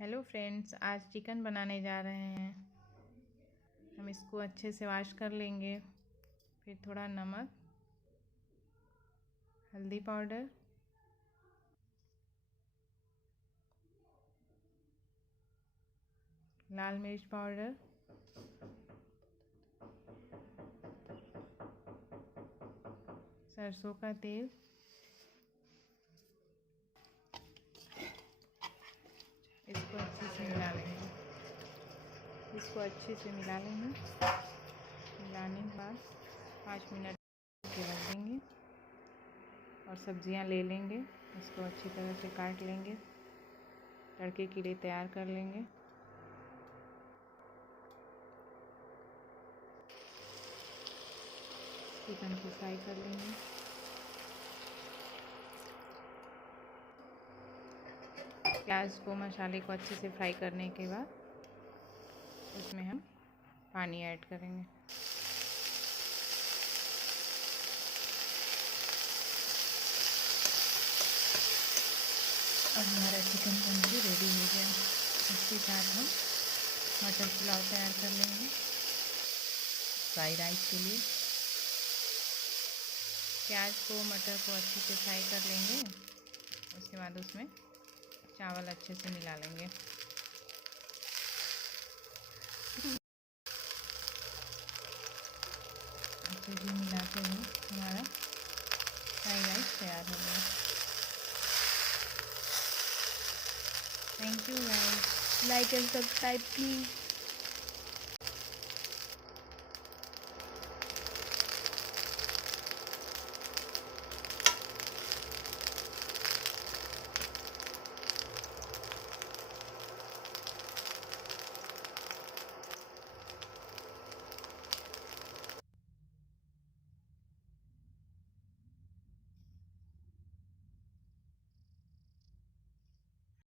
Hello friends, आज chicken बनाने जा रहे हैं। हम इसको अच्छे से वॉश कर लेंगे। फिर थोड़ा नमक, हल्दी पाउडर, लाल मिर्च पाउडर, सरसों का तेल, इसको अच्छे से मिला लेंगे। मिलाने के बाद 5 मिनट के रख देंगे और सब्जियां ले लेंगे। इसको अच्छी तरह से काट लेंगे, तड़के के लिए तैयार कर लेंगे। चिकन को फ्राई कर लेंगे। प्याज को, मसाले को अच्छे से फ्राई करने के बाद उसमें हम पानी ऐड करेंगे। अब हमारा चिकन तंदूरी रेडी हो गया। इसके साथ हम मटर पुलाव तैयार कर लेंगे। फ्राई राइस के लिए प्याज को, मटर को अच्छे से फ्राई कर लेंगे। उसके बाद उसमें चावल अच्छे से मिला लेंगे। अच्छे से मिलाते हुए हमारा फ्राई राइस तैयार हो गया। Thank you guys. Like and subscribe please.